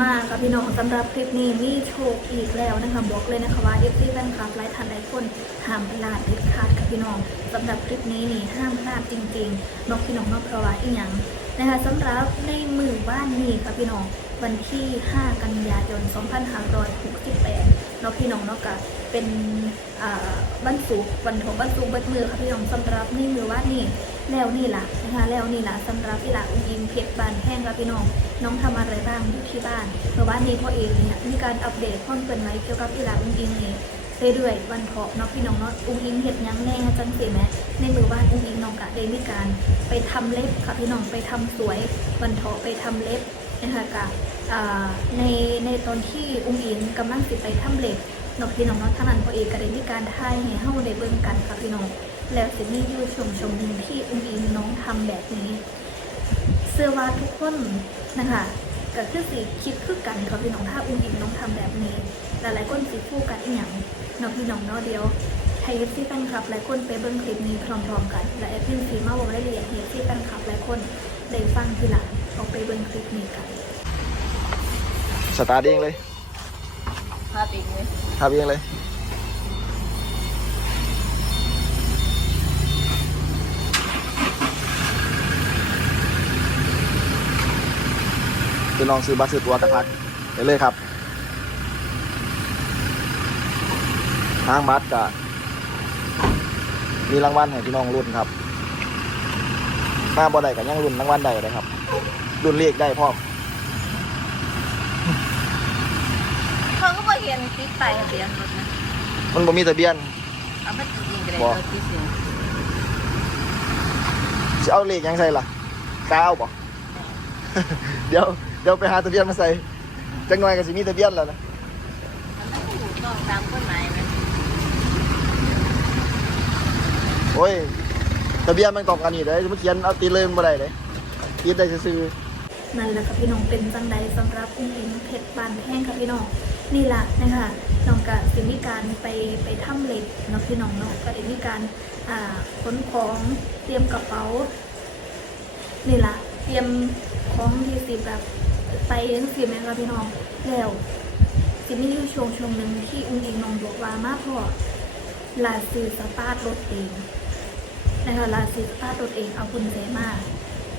มาค่ะพี่น้องสำหรับคลิปนี้มีโชคอีกแล้วนะคะบอกเลยนะคะว่าเอฟซีแฟนคลับหลายท่านหลายคนห้ามพลาดเด็ดขาดค่ะพี่น้องสำหรับคลิปนี้นี่ห้ามพลาดจริงๆนอกพี่น้องนอกเพราะว่าอีหยังนะคะสำหรับในมือบ้านนี้ค่ะพี่น้องวันที่ 5 กันยายน 2568นอกพี่น้องเนอกกะเป็นอ่าวันศุกร์วันของวันศุกร์เบิดมือค่ะพี่น้องสำหรับในมือว่านนี้ แล้วนี่ล่ะนะคะแล้วนี่ล่ะสำหรับพี่หลาอุ้งอิงเพชรบานแห้งค่ะพี่น้อง น้องทำอะไรบ้างอยู่ที่บ้านเมื่อวานนี้พ่อเองเนี่ยมีการอัปเดตข้อมูลไหมเกี่ยวกับอีหลาอุ้งอิงนี่เรื่อยๆวันเถาะเนาะพี่น้องเนาะอุ้งอิงเห็ดยังแน่จังสิแหมในมือบ้านอุ้งอิงน้องกะได้มีการไปทำเล็บค่ะพี่น้องไปทำสวยวันเถาะไปทำเล็บนะคะกะในในตอนที่อุ้งอิงกำลังสิไปทำเล็บเนาะพี่น้องเนาะท่านั้นพ่อเอกก็ได้มีการถ่ายให้เฮาได้เบิ่งกันค่ะพี่น้อง แล้วสิมีอยู่ชมชมหนึ่งที่อุ้งอิงน้องทำแบบนี้ เสื้อว่าทุกคนนะคะก็คือสีคิดคือกันค่ะพี่น้องถ้าอุ้งอิงน้องทำแบบนี้หลายๆคนสีคู่กันอีกอย่างเนาะพี่น้องเนาะเดียวไทยเอฟซีแฟนคลับหลายคนไปเบิ่งคลิปนี้พร้อมๆกันและเอฟซีสีมาบอกรายละเอียดเอฟซีแฟนคลับหลายคนได้ฟังทีหลังออกไปเบิ่งคลิปนี้กันสตาร์ทเองเลยภาพอีกไหมทำเองเลย พี่น้องซื้อบัตรซื้อตัวกระพักไปเลยครับทางบัตรก็มีรางวัลให้พี่น้องรุ่นครับมาบ่ได้กันยังรุ่นรางวัลได้เลยครับ รุ่นเลขได้พร้อมเขาก็มาเห็นติ๊กไปทะเบียนรถนะมันบ่มีทะเบียนเอามายิงกันเลยบ่รถที่เสียงจะเอาเลขยังใส่ล่ะเก้าบ่เดี๋ยว เดี๋ยวไปหาทะเบียนมาใส่จังหน่อยก็สิมีทะเบียนแล้วนะมันถูกต้องตามกฎหมายไหมโอ้ยทะเบียนมันตองอันนี้ได้มันเขียนเอาตีเลยมันบ่ได้เลยตีได้ซื่อนั่นแหละค่ะพี่น้องเป็นจังใดสำหรับอุ้งอิงเพชรบานแห้งค่ะพี่น้องนี่ล่ะนะคะน้องกะสิมีการไปไปทำเหล็กเนาะพี่น้องเนาะก็ได้มีการอ่าขนของเตรียมกระเป๋านี่ล่ะเตรียมของที่สิแบบ ไปยังสิแม่ค่ะพี่น้องแล้วสิมีอยู่ช่วงช่วงหนึ่งที่อุ้งอิงน้องบอกว่ามาพอลาซื้อสตาร์ทรถเองนะคะลาซื้อสตาร์ทรถเองเอาคุณเจมา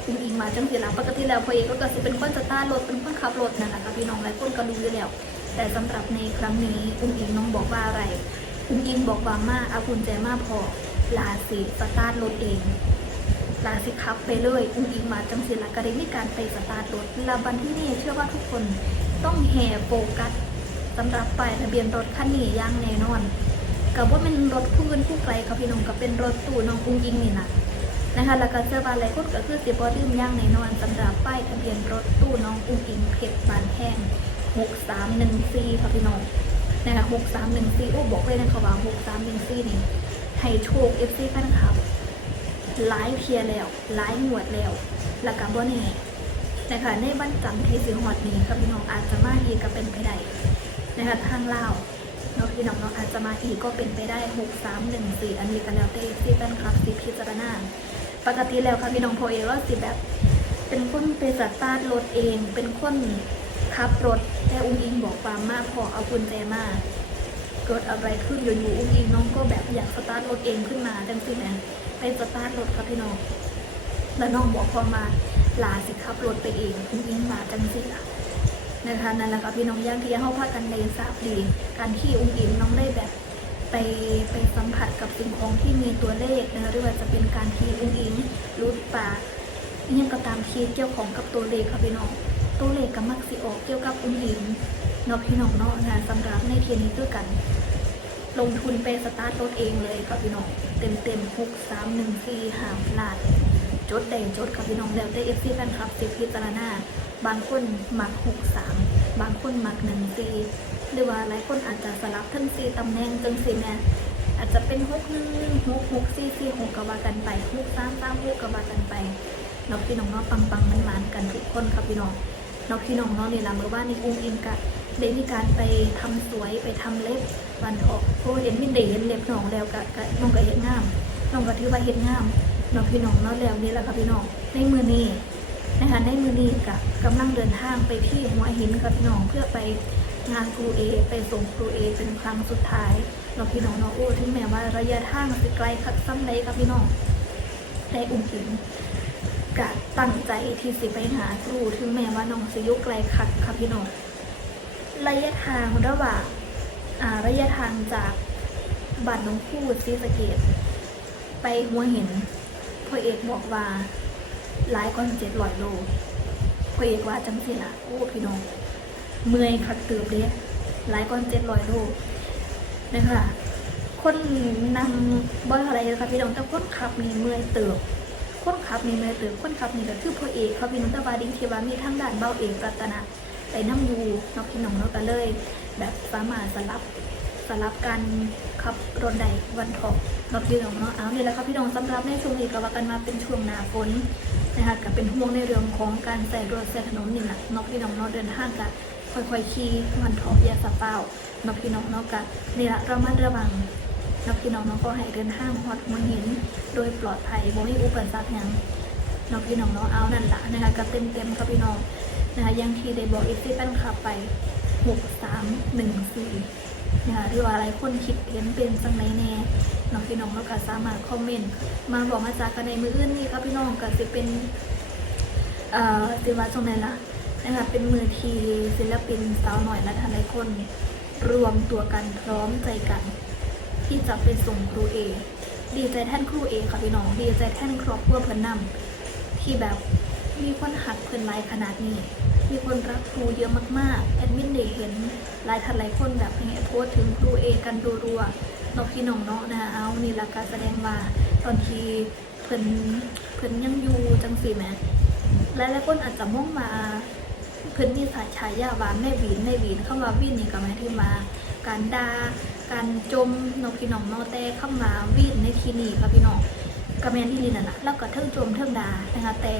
อุ้งอิงมาจังสิละปกติแล้วพอเอกก็ก็สิเป็นคนสตาร์ทรถเป็นคนขับรถนั่นแหละคะพี่น้องหลายคนก็รู้อยู่แล้ว แต่สำหรับในครั้งนี้อุ้งอิงน้องบอกว่าอะไรอุ้งอิงบอกว่ามาเอาคุณเจมาพอลาสิสตาร์ทรถเอง ลาสิครับไปเลยอุ้งอิงมาจังสิละก็ได้มีการไปสตาร์ทรถลาบันที่นี่เชื่อว่าทุกคนต้องแห่โฟกัสสำหรับป้ายทะเบียนรถคันนี้อย่างแน่นอนกับว่าเป็นรถผู้อื่นผู้ไกลครับพี่น้องกับเป็นรถตู้น้องอุ้งอิงนี่นะนะคะแล้วก็เชื่อว่าอะไรก็คือสิบอดื่มย่างแน่นอนสำหรับป้ายทะเบียนรถตู้น้องอุ้งอิงเพชรบานแห้งหกสามหนึ่งสี่ค่ะพี่น้องนะคะหกสามหนึ่งสี่โอ้บอกเลยนะคะว่าหกสามหนึ่งสี่นี่ให้โชคเอฟซีแฟนคลับ หลายเทียแล้วหลายหมวดแล้ว แล้วก็บ่แน่นะคะในวันจันทร์ที่สิงหอดนี้กับพี่น้องอาจจะมาอีกก็เป็นไปได้นะคะทางลาวเนาะพี่น้องเนาะอาจจะมาอีกก็เป็นไปได้หกสามหนึ่งสี่อันนี้กันแล้วแต่ที่เป็นคลับสิพิจารณาปกติแล้วค่ะพี่น้องโพเอว่าสิแบบเป็นคนไปสตาร์ทรถเอง เป็นคนขับรถแต่อุ้งอิงบอกความมากพอเอากุญแจมาเกิดอะไรขึ้นอยู่ๆอุ้งอิงน้องก็แบบอยากสตาร์ทรถเองขึ้นมาจังสิแห มไปสตาร์ทรถครับพี่น้อง แล้วน้องบอกพอมาลาสิขับรถไปเองอุ้งอิงมาจังสิล่ะนะคะนั่นแหละค่ะพี่น้องย่างที่เข้าพากันในทราบดี การที่อุ้งอิงน้องได้แบบไปไปสัมผัสกับสิ่งของที่มีตัวเลขนะคะหรือว่าจะเป็นการที่อุ้งอิงรูดปากยังก็ตามทีเกี่ยวของกับตัวเลขค่ะพี่น้อง ตัวเลขกับมักสิออกเกี่ยวกับอุ้งอิงเนาะพี่น้องเนาะนะสำหรับในเทียนี้ด้วยกัน ลงทุนไปสตาร์ทรถเองเลยค่ะพี่น้องเต็มเต็มหกสามหนึ่งสี่หาพลาด จดแดงจดค่ะพี่น้องแล้วได้เอฟซีแฟนคลับสิพิจารณาบางคนมักหกสามบางคนมักหนึ่งสี่หรือว่าหลายคนอาจจะสลับทั้งสี่ตำแหน่งจังสี่เนี่ยอาจจะเป็นหกหนึ่งหกหกสี่สี่หกกว่ากันไปหกสามสามหกกว่ากันไปเนาพี่น้องเนาะปังปังมันมันกันทุกคนครับพี่น้อง นาะพี่น้องเนาะนี่ละเมื่อว่านนี้อุ้งอิงกะได้มีการไปทำสวยไปทำเล็บวันออกเพราะเห็นพี่เดเห็นเล็บน้องแล้วกะกะน้องก็เห็นงามน้องก็ถือว่าเห็นงามเนาะพี่น้องเนาะแล้วนี่แหละค่ะพี่น้องในมือนี้นะคะในมือนี้กับกำลังเดินทางไปที่หัวหินกับพี่น้องเพื่อไปงานครูเอไปส่งครูเอเป็นครั้งสุดท้ายเราพี่น้องเนาะโอ้ถึงแม้ว่าระยะทางสิไกลคักซ้ำใดกับพี่น้องได้อุ้มอิง กะตั้งใจที่สิไปหาครูถึงแม้ว่าน้องสิยุไกลคักค่ะพี่น้องระยะทางระหว่างระยะทางจากบ้านน้องคู่ซีสเกต ไปหัวหินพ่อเอกบอกว่าหลายกว่าเจ็ดร้อยโลพ่อเอกว่าจังสิล่ะโอ้พี่น้องเมื่อยคักเติบเด้หลายกว่าเจ็ดร้อยโลนะคะคนนำบ่อะไรเลยค่ะพี่น้องแต่คนขับนี่เมื่อยเติบ คนขับนี่เมื่อยเติบคนขับนี่ก็คือพ่อเอกเขาพี่น้องแตะวาดีที่ว่ามีทั้งด้านเบ้าเอกรัตนะไปน้ำยูนอกพี่น้องเนาะก็เลย แบบสามารถสลับสลับกันขับรถใดวันทองนอกพี่น้องเนาะเอาเนี่ยแหละครับพี่น้องสำหรับในช่วงนี้ก็ว่ากันมาเป็นช่วงหน้าฝนนะคะก็เป็นห่วงในเรื่องของการใส่รถใส่ถนนนี่แหละนอกพี่น้องเนาะเดินทางกันค่อยๆขี่วันทองยาสะเป้านอกพี่น้องเนาะกันนี่ละระมัดระวัง นอกพี่น้องเนาะก็ให้เดินทางฮอดหัวหิน โดยปลอดภัยโบ่มีอุปสรรคยังนอกพี่น้องเนาะเอานั่นละนะคะก็เต็มเต็มครับพี่น้องนะคะยังที่ได้บอกอีกที่เป็นขับไปหกสามหนึ่งสี่นะคะหรือว่าอะไรคนคิดเห็นเป็นจังไหนแน่น้องพี่น้องเราก็สามารถคอมเมนต์มาบอกมาจากกันในมืออื่นนี่ครับพี่น้องก็จะเป็นเอ่อสิว่าตรงไหนล่ะนะคะเป็นมือทีศิลปินสาวหน่อยและทนายคน รวมตัวกันพร้อมใจกัน ที่จะไปส่งครูเอดีใจแท่นครูเอค่ะพี่น้องดีใจแท่นครอบครัวเพิ่นนำที่แบบมีคนหักเพิ่นไลายขนาดนี้ มีคนรักครูเยอะมากๆแอดมินได้เห็นหลายท่านหลายคนแบบให้โพสถึงครูเอกันรัวๆนอกพี่น้องเนาะนะคะเอานี่ละการแสดงว่าตอนที่เพิ่นเพิ่นยังอยู่จังสีแมหลายหลายคนอาจจะมองมาเพิ่นมีสายฉายาว่าแม่วีนแม่วีนเข้ามาวินนี่ก็หมายถึงว่าการดา่า การจมนกพี่น้องเนาะแต่เข้ามาวินในที่นี้ค่ะพี่น้องกระแมนที่ลินน่ะนะแล้วก็เทิงจมเทิงดานะคะแต่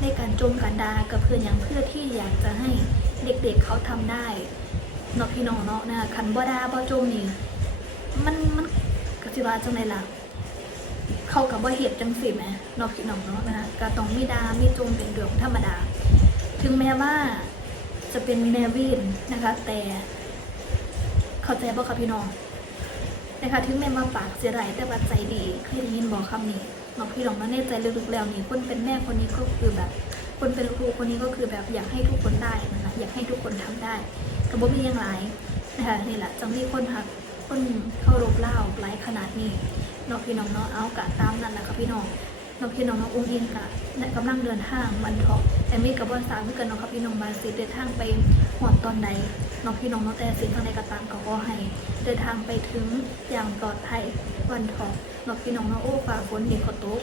ในการจมการดากับเพื่อนอย่างเพื่อที่อยากจะให้เด็กๆเขาทำได้นาะพี่น้องเนาะนะคะคันบ่ดาบ่จมนี่มันมันกสิว่าจังไดล่ะเข้ากับบ่เหตุจังสิแหมนาะพี่น้องเนาะนะคะก็ต้องมีดามีจมเป็นเรื่องธรรมดา ถึงแม้ว่าจะเป็นแมวินนะคะ แต่เข้าใจบ่คะพี่น้อง นะคะถึงแม้มาปากเสียไรแต่ว่าใจดีเคยได้ยินบอกคำนี้บอกพี่หลงมาในใจลึกๆแล้วนี่คนเป็นแม่คนนี้ก็คือแบบ คนเป็นครูคนนี้ก็คือแบบอยากให้ทุกคนได้นะคะอยากให้ทุกคนทำได้กระบอกมีอยังไรนะคะนี่แหละจังมีคนหักคนเข้ารบเล่าหลายขนาดนี้เนอกพี่น้องเนาะเอากะตามนั่นแหละค่ะพี่น้อง นองพี่น้องน้องอุ้งอิงกะและกำลังเดินทางมันเถาะแต่มีกับว่าสามเพื่อกันเนาะค่ะพี่น้องมาสิเดินทางไปหอดตอนใดเนองพี่น้องน้องแต่สิ่งทางใดก็ตามก็ขอให้ เดินทางไปถึงอย่างปลอดภัยวันทอกนองพี่น้องน้องโอ้ฝ่าฝนนี่เขาตก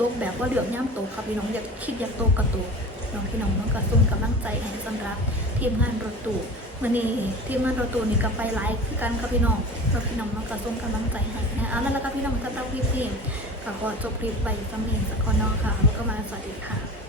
ตกแบบว่าเหลือมย่ำตกค่ะพี่น้องอยากคิดอยากตกกระตก น้องพี่น้องเน้องกระซุ่มกำลังใจให้สำหรับทีมงานรถตู้มื่อนี้ทีมงานรถตู้นี่ก็ไปไลฟ์คือกันค่ะพี่น้องเราพี่น้องเน้องกระซุ่มกำลังใจให้นะเอาแล้วแล้วก็พี่น้องก็ต้งพี่พี่ก็ขอจบคลิปไปสำเนียงสักคนเนอค่ะแล้วก็มาสวัสดีค่ะ